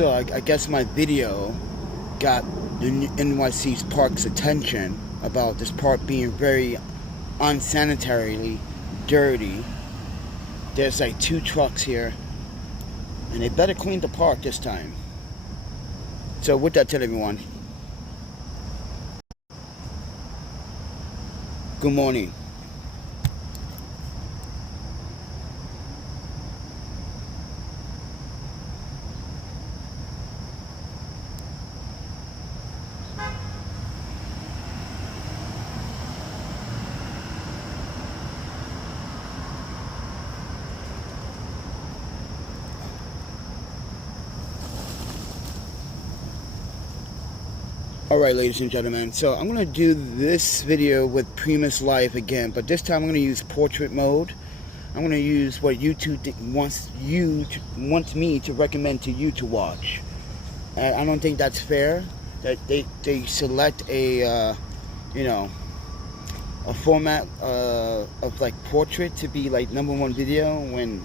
So I guess my video got the NYC's park's attention about this park being very unsanitarily dirty. There's like 2 trucks here, and they better clean the park this time. So with that, tell everyone, good morning. Alright, ladies and gentlemen, so I'm going to do this video with Prism Live again, but this time I'm going to use portrait mode. I'm going to use what YouTube wants me to recommend to you to watch. I don't think that's fair that they select a you know, a format of like portrait to be like #1 video when,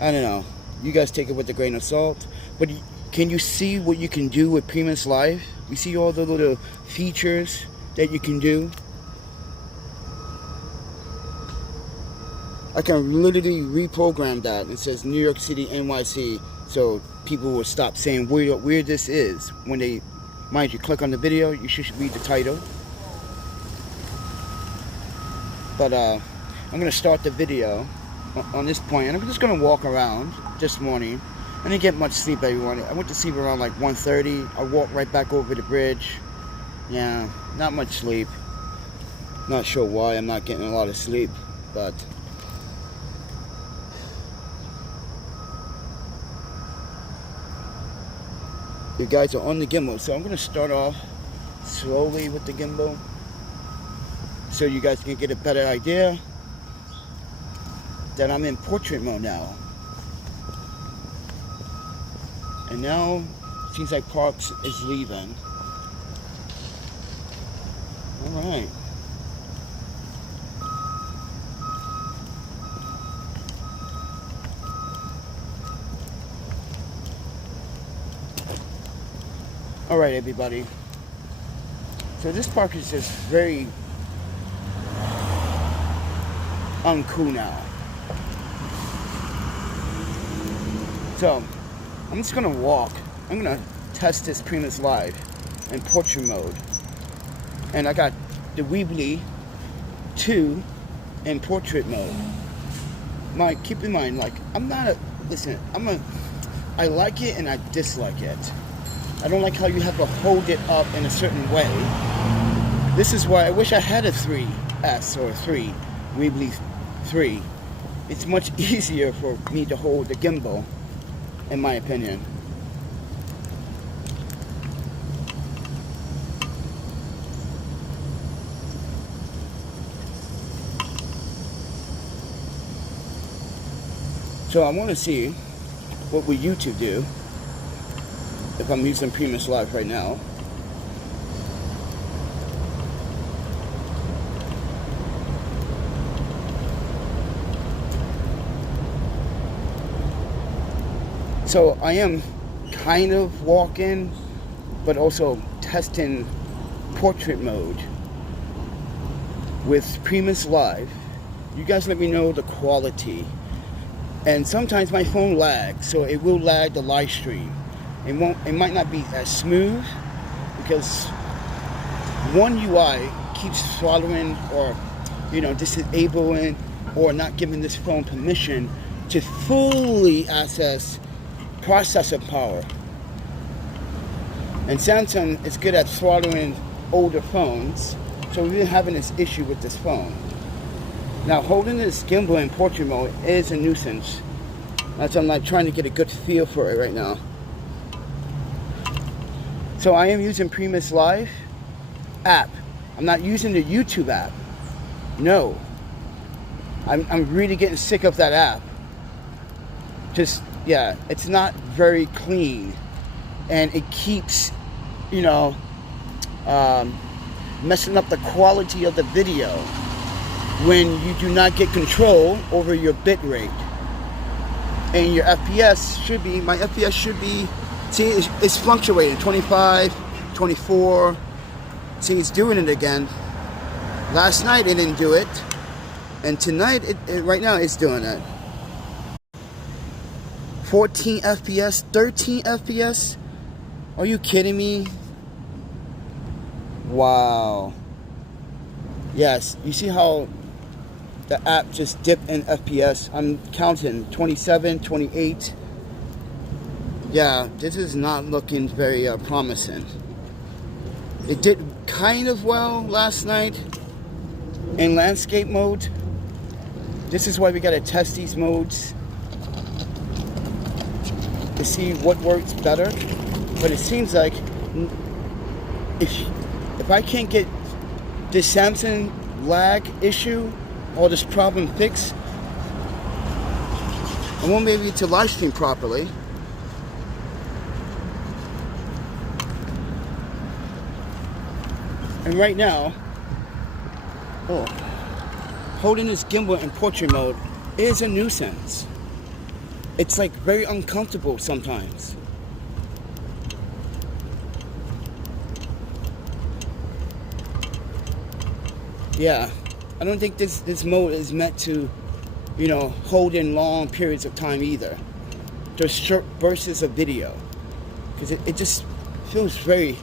I don't know, you guys take it with a grain of salt. But can you see what you can do with Prism Live? You see all the little features that you can do? I can literally reprogram that. It says New York City, NYC, so people will stop saying where this is. When they, mind you, click on the video, you should read the title. But I'm going to start the video on this point, and I'm just going to walk around this morning. I didn't get much sleep, everyone. I went to sleep around like 1:30. I walked right back over the bridge. Yeah, not much sleep. Not sure why I'm not getting a lot of sleep, but you guys are on the gimbal, so I'm going to start off slowly with the gimbal so you guys can get a better idea that I'm in portrait mode now. And now, seems like Parks is leaving. Alright. Alright, everybody. So this park is just very uncool now. So I'm just gonna walk. I'm gonna test this Prism Live in portrait mode, and I got the Weebill 2 in portrait mode. Keep in mind, like, I'm not a, listen, I like it and I dislike it. I don't like how you have to hold it up in a certain way. This is why I wish I had a 3S or 3 Weebill 3. It's much easier for me to hold the gimbal, in my opinion. So I want to see what will YouTube do if I'm using Prism Live right now. So I am kind of walking, but also testing portrait mode with Prism Live. You guys let me know the quality. And sometimes my phone lags, so it will lag the live stream. It might not be as smooth because one UI keeps throttling or, you know, disabling or not giving this phone permission to fully access processor power. And Samsung is good at throttling older phones, so we've been having this issue with this phone. Now, holding this gimbal in portrait mode is a nuisance. That's why I'm like trying to get a good feel for it right now. So I am using Prism Live app. I'm not using the YouTube app. No. I'm really getting sick of that app. Just, yeah, it's not very clean. And it keeps, you know, messing up the quality of the video when you do not get control over your bit rate. And your FPS should be, my FPS should be See, it's fluctuating, 25, 24. See, it's doing it again. Last night it didn't do it, and tonight, right now, it's doing it. 14 FPS, 13 FPS? Are you kidding me? Wow. Yes, you see how the app just dipped in FPS? I'm counting 27, 28. Yeah, this is not looking very promising. It did kind of well last night in landscape mode. This is why we gotta test these modes to see what works better. But it seems like if I can't get this Samsung lag issue or this problem fixed, I won't be able to live stream properly. And right now, holding this gimbal in portrait mode is a nuisance. It's like very uncomfortable sometimes. Yeah, I don't think this mode is meant to, you know, hold in long periods of time either. There's short bursts of video, because it just feels very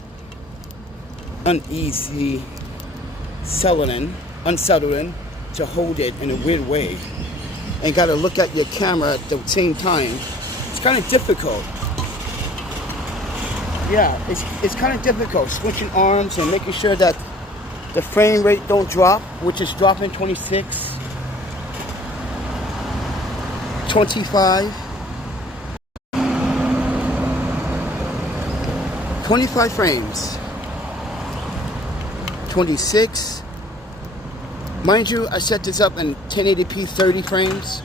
unsettling to hold it in a weird way, and got to look at your camera at the same time. It's kind of difficult. Yeah, it's kind of difficult switching arms and making sure that the frame rate don't drop, which is dropping 26, 25, 25 frames. 26. Mind you, I set this up in 1080p 30 frames.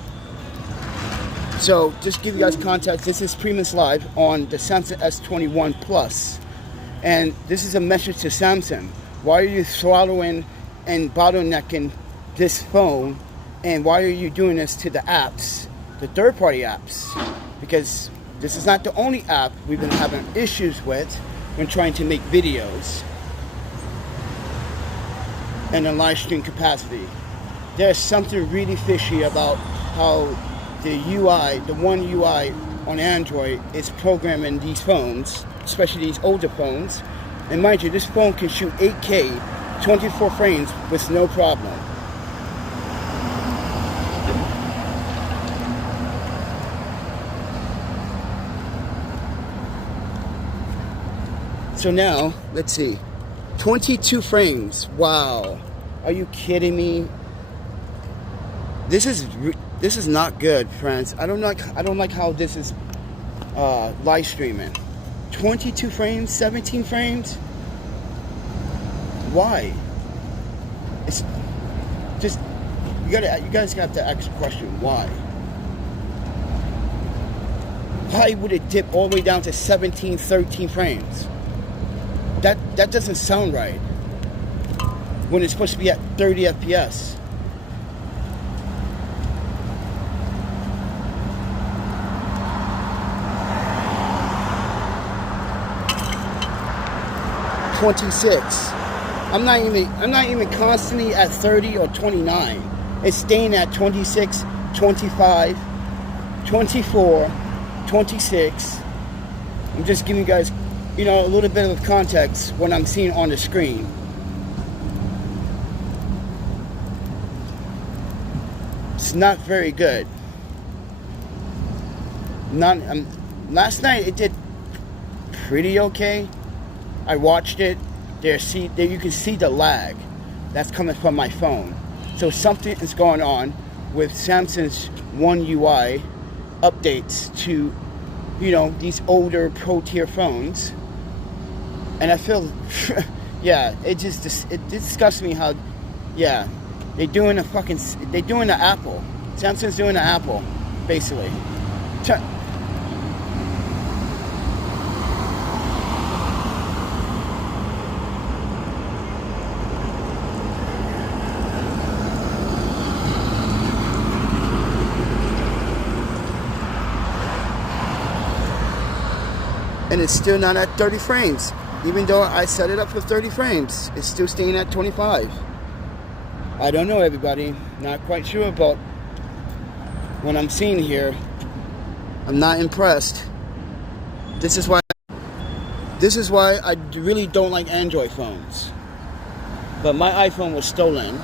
So just give you guys context, this is Prism Live on the Samsung S21 Plus. And this is a message to Samsung. Why are you throttling and bottlenecking this phone? And why are you doing this to the apps, the third-party apps? Because this is not the only app we've been having issues with when trying to make videos and a live stream capacity. There's something really fishy about how the UI, the one UI on Android is programming these phones, especially these older phones. And mind you, this phone can shoot 8K, 24 frames with no problem. So now, let's see. 22 frames. Wow. Are you kidding me? This is not good, friends. I don't like how this is live streaming. 22 frames, 17 frames? Why? It's just you guys have to ask the question, why? Why would it dip all the way down to 17, 13 frames? That doesn't sound right when it's supposed to be at 30 FPS. I'm not even constantly at 30 or 29. It's staying at 26, 25, 24, 26. I'm just giving you guys, you know, a little bit of context what I'm seeing on the screen. It's not very good. Last night it did pretty okay. I watched it. There you can see the lag that's coming from my phone. So something is going on with Samsung's One UI updates to, you know, these older pro tier phones. And I feel, yeah, it disgusts me how, yeah, they're doing the Apple. Samsung's doing the Apple, basically. and it's still not at 30 frames. Even though I set it up for 30 frames, it's still staying at 25. I don't know, everybody. Not quite sure about what I'm seeing here. I'm not impressed. This is why I really don't like Android phones. But my iPhone was stolen,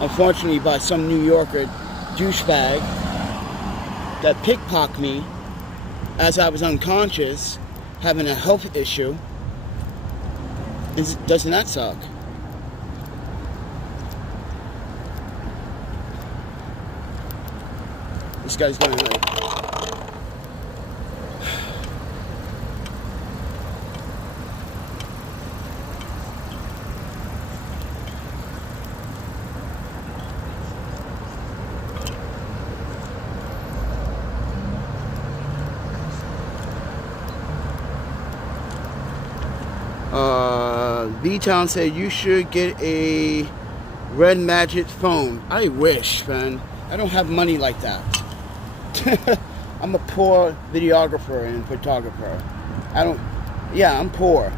unfortunately, by some New Yorker douchebag that pickpocketed me as I was unconscious, having a health issue. Doesn't that suck? This guy's going like... V-Town said you should get a Red Magic phone. I wish, man. I don't have money like that. I'm a poor videographer and photographer. I'm poor.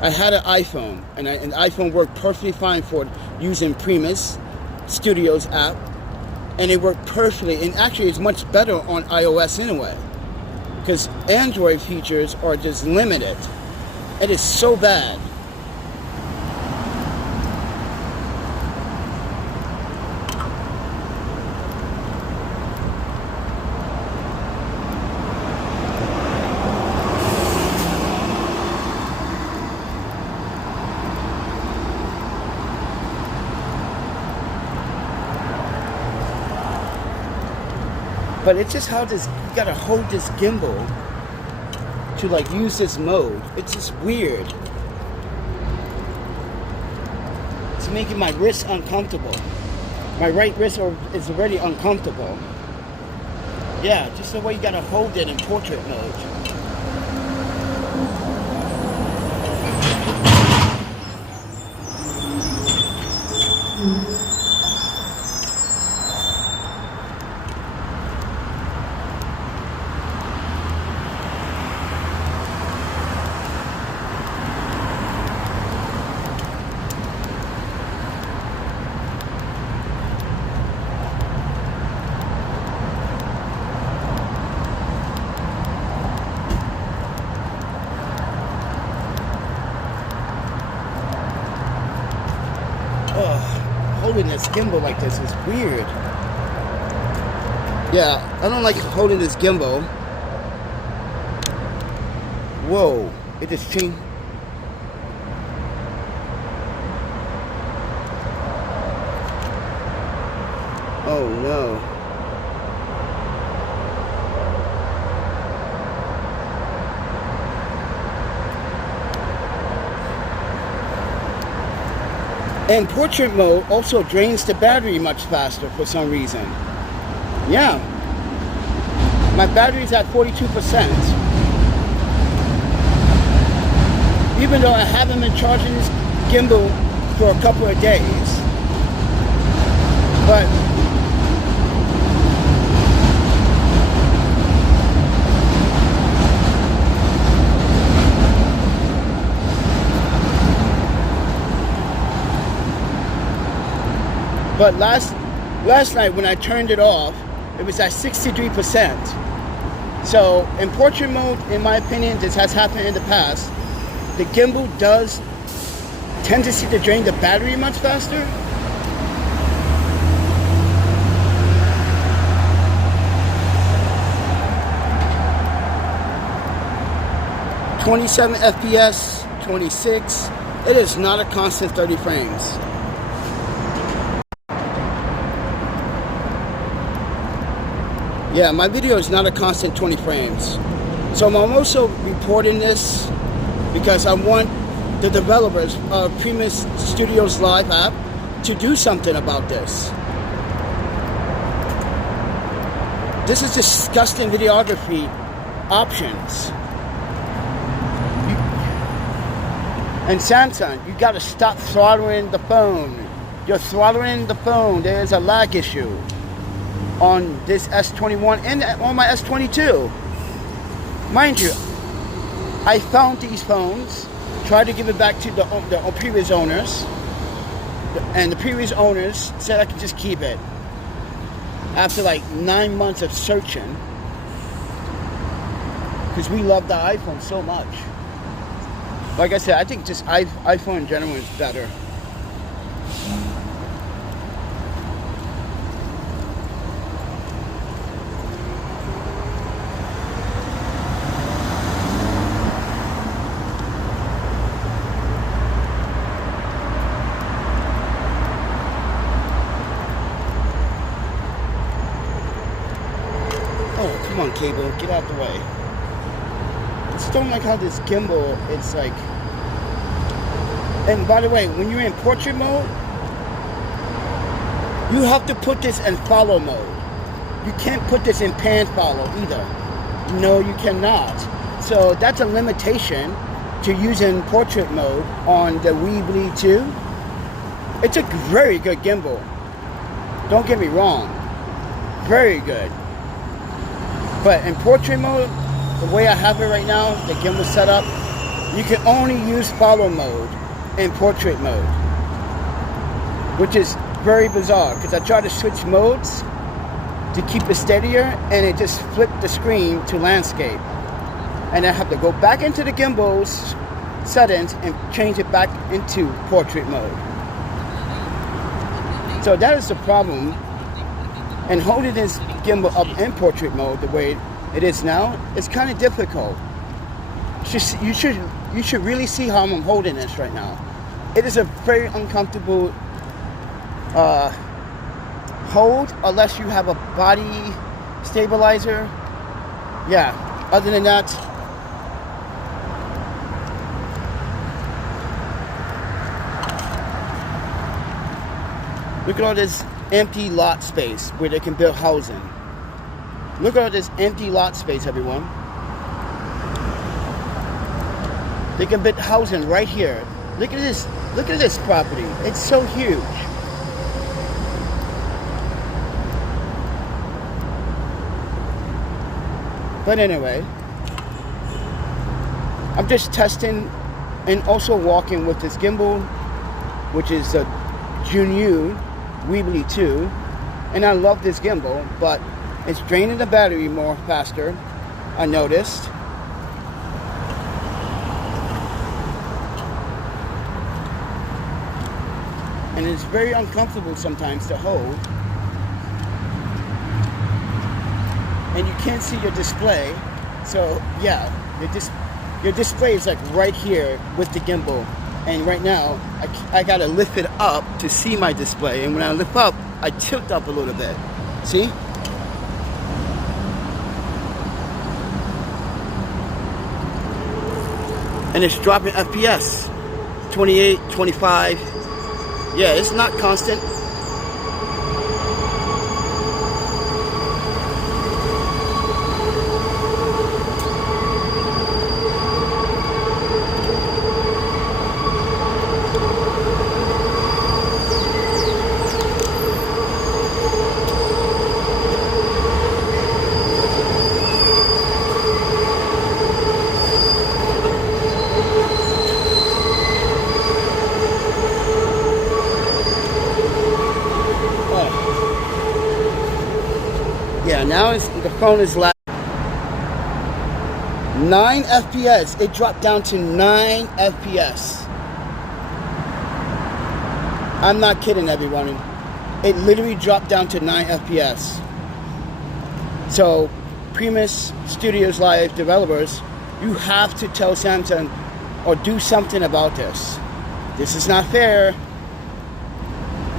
I had an iPhone, and the iPhone worked perfectly fine for using Prism Studios app. And it worked perfectly, and actually it's much better on iOS anyway, because Android features are just limited. It is so bad. But it's just how you gotta hold this gimbal to like use this mode. It's just weird. It's making my wrist uncomfortable. My right wrist is already uncomfortable. Yeah, just the way you gotta hold it in portrait mode. Holding this gimbal like this is weird. Yeah, I don't like holding this gimbal. Whoa, it just changed. Oh no. And portrait mode also drains the battery much faster for some reason. Yeah. My battery's at 42%. Even though I haven't been charging this gimbal for a couple of days. But last night when I turned it off, it was at 63%. So in portrait mode, in my opinion, this has happened in the past. The gimbal does tendency to drain the battery much faster. (27 FPS, 26). It is not a constant 30 frames. Yeah, my video is not a constant 20 frames. So I'm also reporting this because I want the developers of Prism Studios Live app to do something about this. This is disgusting videography options. And Samsung, you gotta stop throttling the phone. you're throttling the phone. There's a lag issue on this S21 and on my S22. Mind you, I found these phones, tried to give it back to the previous owners, and the previous owners said I could just keep it. After like 9 months of searching, because we love the iPhone so much. Like I said, I think just iPhone in general is better. Oh, come on, cable, get out the way. I just don't like how this gimbal, it's like... And by the way, when you're in portrait mode, you have to put this in follow mode. You can't put this in pan follow either. No, you cannot. So that's a limitation to using portrait mode on the Weebill 2. It's a very good gimbal. Don't get me wrong. Very good. But in portrait mode, the way I have it right now, the gimbal setup, you can only use follow mode in portrait mode, which is very bizarre because I tried to switch modes to keep it steadier and it just flipped the screen to landscape, and I have to go back into the gimbal's settings and change it back into portrait mode. So that is the problem, and holding this gimbal up in portrait mode the way it is now is kind of difficult. You should really see how I'm holding this right now. It is a very uncomfortable hold unless you have a body stabilizer. Yeah, other than that, look at all this empty lot space where they can build housing. Look at all this empty lot space, everyone. They can build housing right here. Look at this. Look at this property. It's so huge. But anyway, I'm just testing and also walking with this gimbal, which is a Junyu Weebill 2, and I love this gimbal, but it's draining the battery more faster, I noticed. And it's very uncomfortable sometimes to hold. And you can't see your display. So yeah, your display is like right here with the gimbal. And right now, I gotta lift it up to see my display. And when I lift up, I tilt up a little bit. See? And it's dropping FPS. 28, 25. Yeah, it's not constant. Yeah, now the phone is lagging. 9 FPS. It dropped down to 9 FPS. I'm not kidding, everyone. It literally dropped down to 9 FPS. So, Primus Studios Live developers, you have to tell Samsung or do something about this. This is not fair.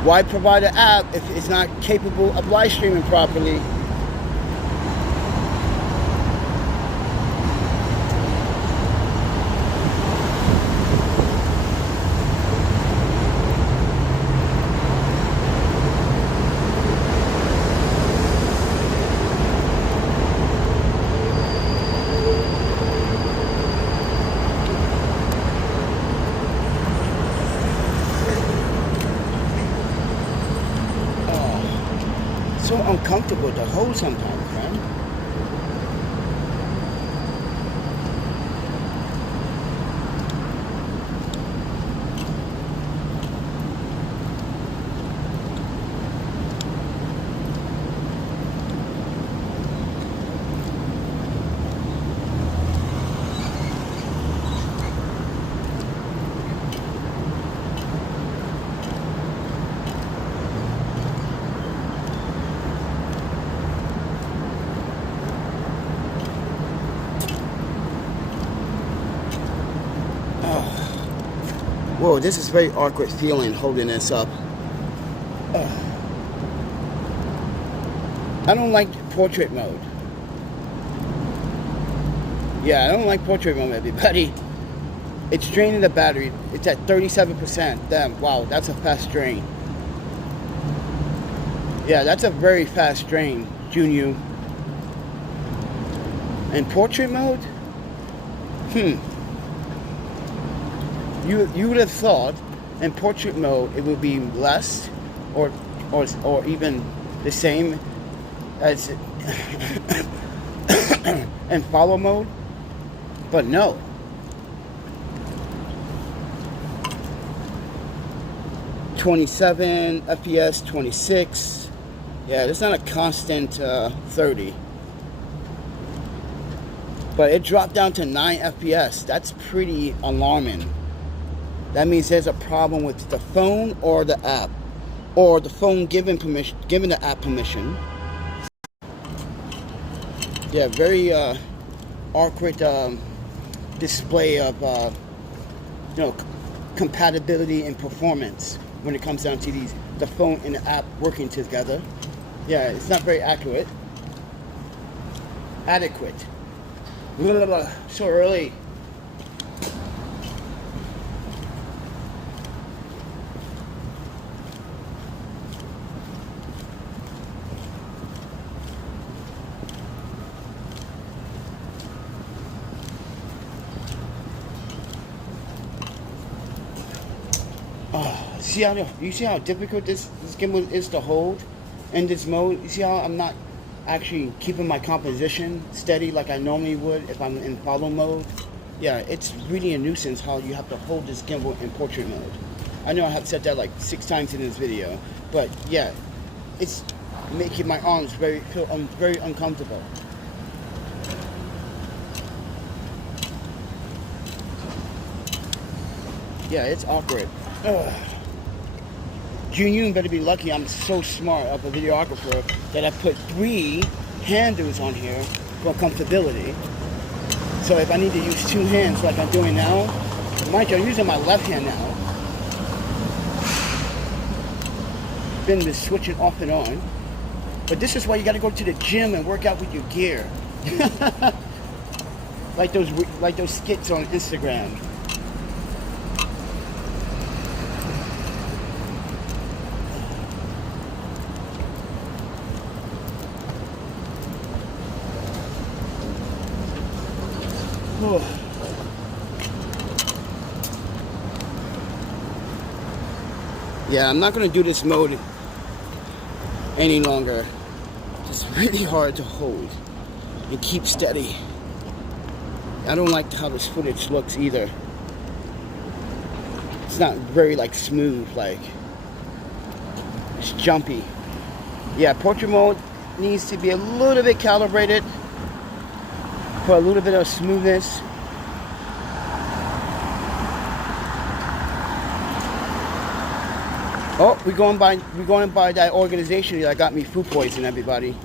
Why provide an app if it's not capable of live streaming properly? So uncomfortable to hold sometimes, man. Whoa, this is very awkward feeling holding this up. I don't like portrait mode. Yeah, I don't like portrait mode, everybody. It's draining the battery. It's at 37%. Damn, wow, that's a fast drain. Yeah, that's a very fast drain, Junior. And portrait mode? You would have thought in portrait mode it would be less or even the same as in follow mode, but no. (27 FPS, 26). Yeah, it's not a constant 30. But it dropped down to 9 FPS. That's pretty alarming. That means there's a problem with the phone or the app, or the phone giving the app permission. Yeah, very awkward display of compatibility and performance when it comes down to the phone and the app working together. Yeah, it's not very accurate. Adequate. So early. You see how difficult this gimbal is to hold in this mode? You see how I'm not actually keeping my composition steady like I normally would if I'm in follow mode? Yeah, it's really a nuisance how you have to hold this gimbal in portrait mode. I know I have said that like 6 times in this video, but yeah, it's making my arms very uncomfortable. Yeah, it's awkward. Ugh. Junior better be lucky I'm so smart of a videographer that I put 3 handles on here for comfortability. So if I need to use 2 hands like I'm doing now, mind you, I'm using my left hand now. Been switching off and on. But this is why you gotta go to the gym and work out with your gear. like those skits on Instagram. Yeah, I'm not going to do this mode any longer. It's really hard to hold and keep steady. I don't like how this footage looks either. It's not very smooth, it's jumpy. Yeah, portrait mode needs to be a little bit calibrated for a little bit of smoothness. Oh, we're going by that organization that got me food poisoning, everybody.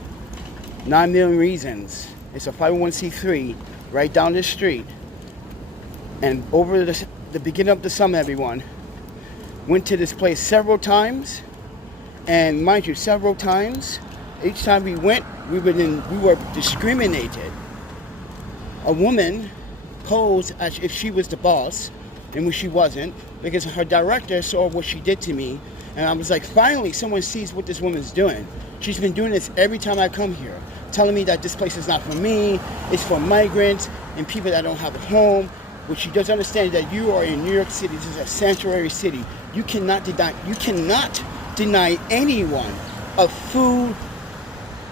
9 Million Reasons. It's a 501c3 right down the street. And over the beginning of the summer, everyone went to this place several times. And mind you, several times, each time we went, we were discriminated. A woman posed as if she was the boss, and she wasn't, because her director saw what she did to me. And I was like, finally, someone sees what this woman's doing. She's been doing this every time I come here, telling me that this place is not for me, it's for migrants and people that don't have a home. But she doesn't understand that you are in New York City. This is a sanctuary city. You cannot deny anyone of food,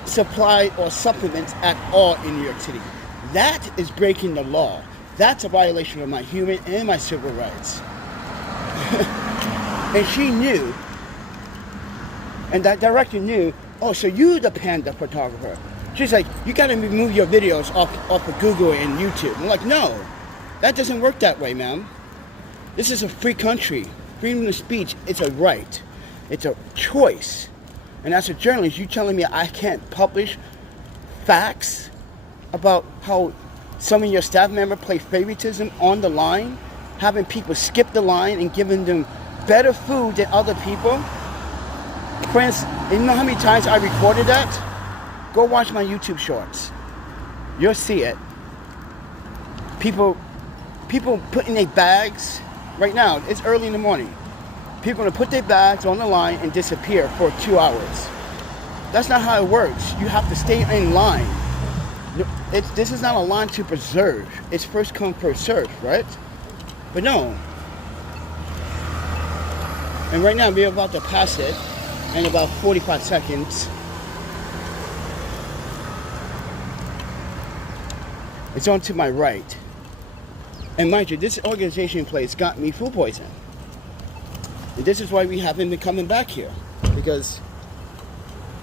supply or supplements at all in New York City. That is breaking the law. That's a violation of my human and my civil rights. And she knew, and that director knew, oh, so you the panda photographer. She's like, you gotta remove your videos off of Google and YouTube. I'm like, no, that doesn't work that way, ma'am. This is a free country. Freedom of speech, it's a right. It's a choice. And as a journalist, you telling me I can't publish facts about how some of your staff members play favoritism on the line, having people skip the line and giving them better food than other people? Friends, you know how many times I recorded that? Go watch my YouTube shorts. You'll see it. People put in their bags. Right now, it's early in the morning. People are gonna put their bags on the line and disappear for 2 hours. That's not how it works. You have to stay in line. This is not a line to preserve. It's first come, first serve, right? But no. And right now, we're about to pass it in about 45 seconds. It's on to my right. And mind you, this organization place got me food poisoning. And this is why we haven't been coming back here. Because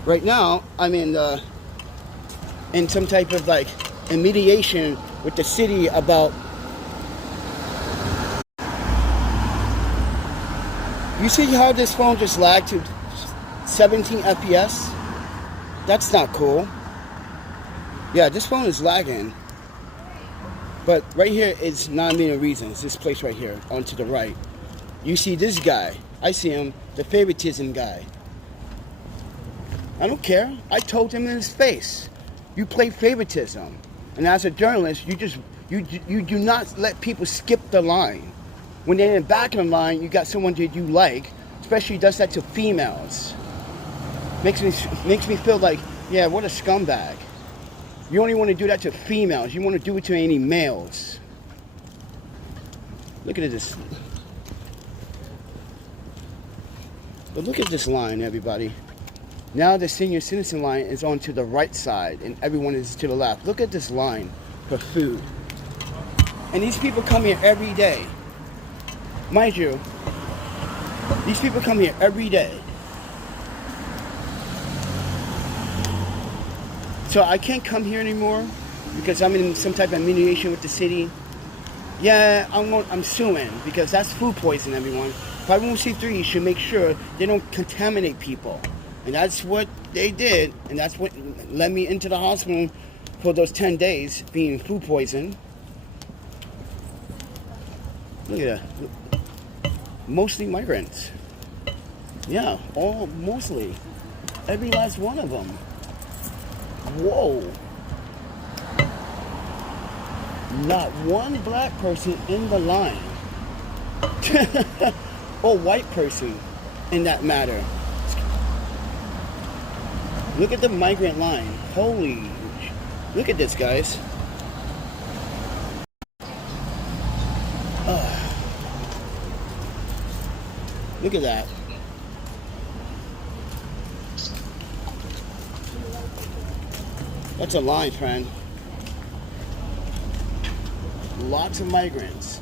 right now, I'm in some type of like a mediation with the city about. You see how this phone just lagged to 17 FPS? That's not cool. Yeah, this phone is lagging. But right here is non-million reasons. This place right here, on to the right. You see this guy. I see him, the favoritism guy. I don't care. I told him in his face. You play favoritism. And as a journalist, you do not let people skip the line. When they're in the back of the line, you got someone that you like, especially does that to females. Makes me feel like, yeah, what a scumbag. You only want to do that to females. You want to do it to any males. Look at this. But look at this line, everybody. Now the senior citizen line is on to the right side and everyone is to the left. Look at this line for food. And these people come here every day. Mind you, these people come here every day. So I can't come here anymore because I'm in some type of mediation with the city. Yeah, I'm suing because that's food poisoning, everyone. 501c3 should make sure they don't contaminate people. And that's what they did. And that's what led me into the hospital for those 10 days being food poisoned. Look at that. Mostly migrants. Yeah, mostly. Every last one of them. Whoa. Not one black person in the line. Or white person in that matter. Look at the migrant line. Holy. Look at this, guys. Look at that. That's a line, friend. Lots of migrants.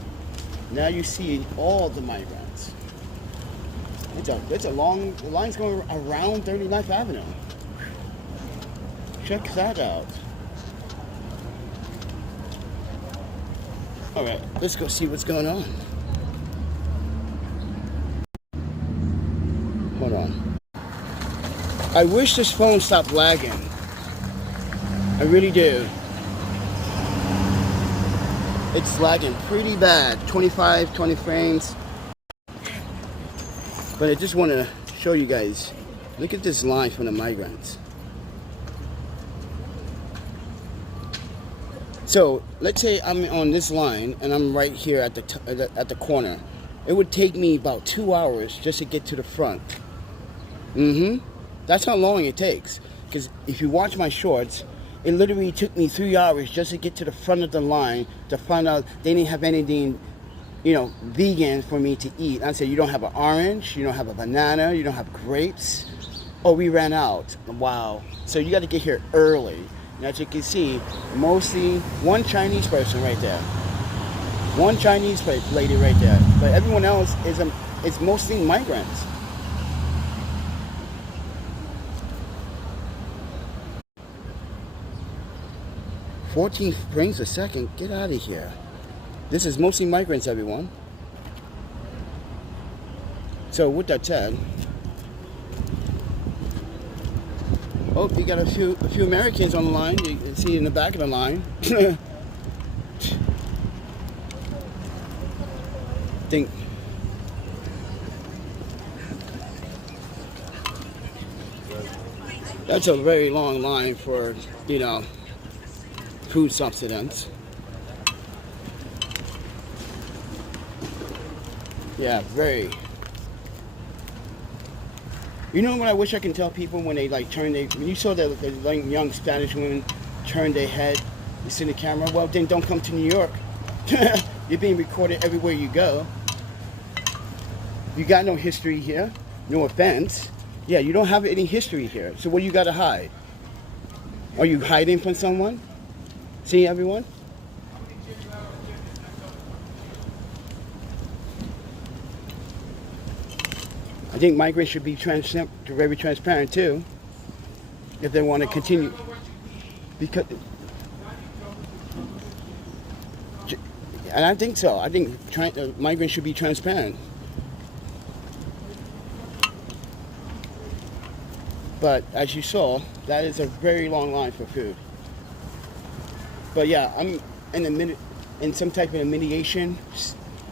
Now you see all the migrants. It's a long, the line's going around 39th Avenue. Check that out. All right, let's go see what's going on. Hold on. I wish this phone stopped lagging. I really do. It's lagging pretty bad. 20 frames. But I just want to show you guys. Look at this line from the migrants. So let's say I'm on this line and I'm right here at the corner. It would take me about 2 hours just to get to the front. That's how long it takes. Because if you watch my shorts, it literally took me 3 hours just to get to the front of the line to find out they didn't have anything, vegan for me to eat. I said, you don't have an orange, you don't have a banana, you don't have grapes. Oh, we ran out. Wow. So you got to get here early. And as you can see, mostly one Chinese person right there. One Chinese lady right there. But everyone else is mostly migrants. $14 frames a second. Get out of here. This is mostly migrants, everyone. So with that said, oh, you got a few Americans on the line. You can see in the back of the line. Think that's a very long line for, you know, food subsistence. Yeah, very. You know what I wish I can tell people when they like turn when you saw the young Spanish women turn their head, you see the camera, well then don't come to New York. You're being recorded everywhere you go. You got no history here. No offense. Yeah, you don't have any history here. So what do you got to hide? Are you hiding from someone? See, everyone? I think migrants should be very transparent too, if they want to continue. Because, and I think so. I think migrants should be transparent. But as you saw, that is a very long line for food. But yeah, I'm in some type of mediation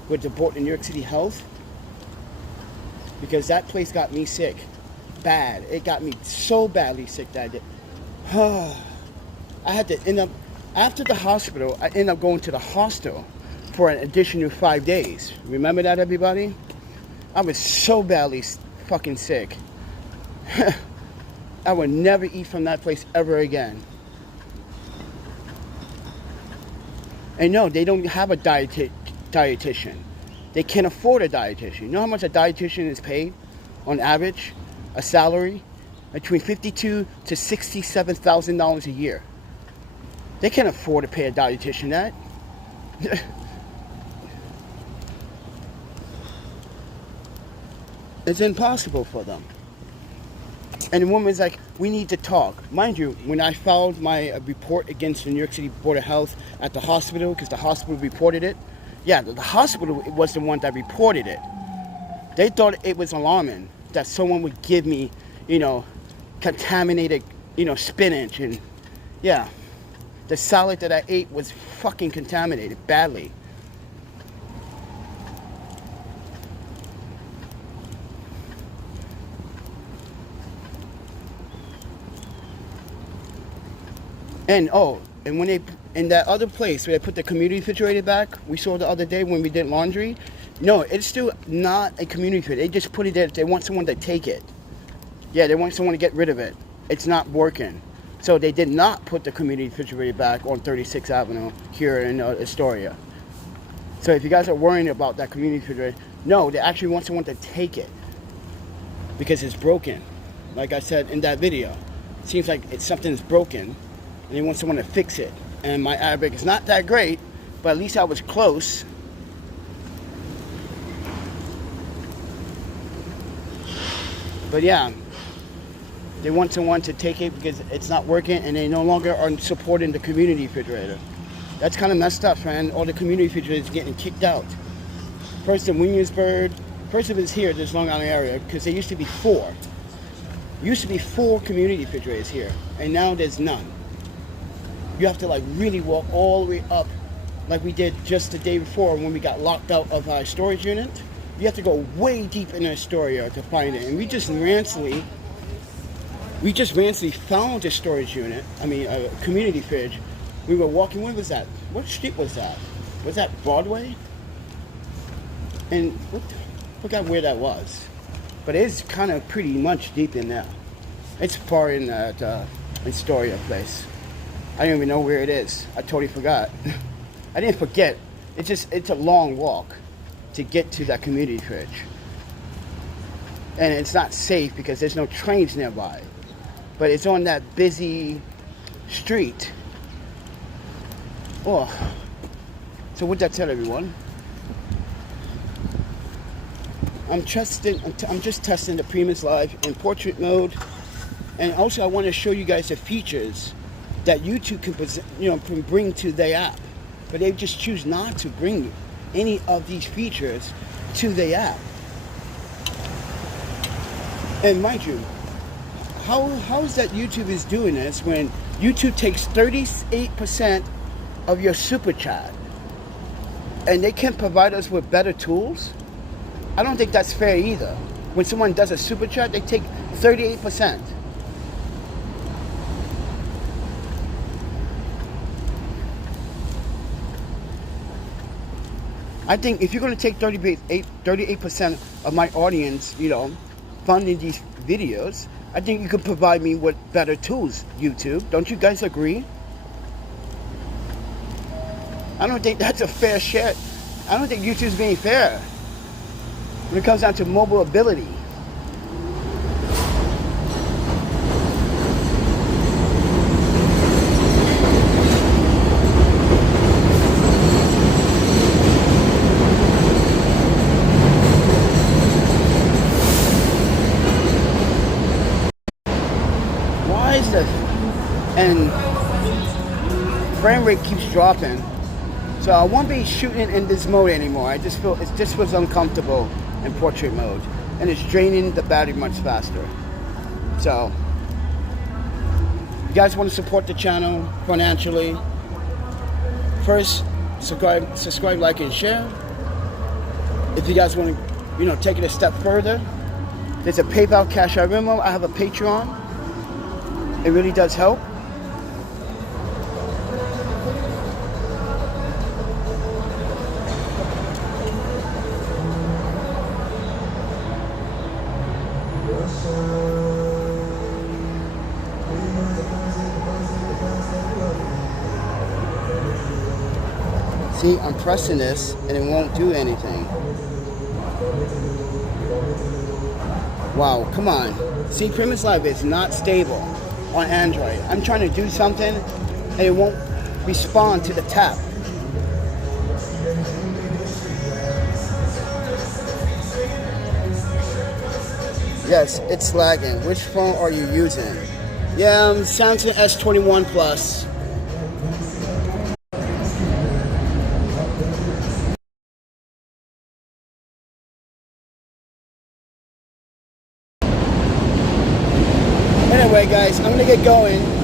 with the board in New York City Health, because that place got me sick, bad. It got me so badly sick that I had to end up after the hospital. I ended up going to the hostel for an additional 5 days. Remember that, everybody? I was so badly fucking sick. I would never eat from that place ever again. And no, they don't have a dietitian. They can't afford a dietitian. You know how much a dietitian is paid on average? A salary? Between $52,000 to $67,000 a year. They can't afford to pay a dietitian that. It's impossible for them. And the woman's like, we need to talk. Mind you, when I filed my report against the New York City Board of Health at the hospital, because the hospital reported it, yeah, the hospital was the one that reported it. They thought it was alarming that someone would give me, you know, contaminated, you know, spinach. And yeah, the salad that I ate was fucking contaminated badly. And oh, and when they, in that other place where they put the community refrigerator back, we saw the other day when we did laundry, no, it's still not a community refrigerator. They just put it there. They want someone to take it. Yeah, they want someone to get rid of it. It's not working. So they did not put the community refrigerator back on 36th Avenue here in Astoria. So if you guys are worrying about that community refrigerator, no, they actually want someone to take it because it's broken. Like I said in that video, it seems like something's broken. And they want someone to fix it. And my Arabic is not that great, but at least I was close. But yeah, they want someone to take it because it's not working, and they no longer are supporting the community refrigerator. That's kind of messed up, man. All the community refrigerators getting kicked out. First in Williamsburg, first of it's here, this Long Island area, because there used to be 4. Used to be 4 community refrigerators here, and now there's none. You have to like really walk all the way up, like we did just the day before when we got locked out of our storage unit. You have to go way deep in Astoria to find it. And we just randomly found a storage unit. I mean, a community fridge. We were walking. Where was that? What street was that? Was that Broadway? And I forgot where that was. But it's kind of pretty much deep in there. It's far in that Astoria place. I don't even know where it is. I totally forgot. I didn't forget. It's a long walk to get to that community fridge. and it's not safe because there's no trains nearby. But it's on that busy street. Oh, so what that tell everyone? I'm just testing the Prism Live in portrait mode, and also I want to show you guys the features that YouTube can bring to their app, but they just choose not to bring any of these features to the app. And mind you, how is that YouTube is doing this when YouTube takes 38% of your super chat, and they can provide us with better tools? I don't think that's fair either. When someone does a super chat, they take 38%. I think if you're going to take 38% of my audience, funding these videos, I think you could provide me with better tools, YouTube. Don't you guys agree? I don't think that's a fair share. I don't think YouTube's being fair when it comes down to mobile ability. Why is this? And frame rate keeps dropping. So I won't be shooting in this mode anymore. I just feel it just feels uncomfortable in portrait mode, and it's draining the battery much faster. So you guys want to support the channel financially, first subscribe, like, and share. If you guys want to take it a step further, there's a PayPal, Cash App, Venmo. I have a Patreon. It really does help. See, I'm pressing this and it won't do anything. Wow, come on. See, Prism Live is not stable on Android. I'm trying to do something and it won't respond to the tap. Yes, it's lagging. Which phone are you using? Yeah, Samsung S21 Plus. Anyway, guys, I'm gonna get going.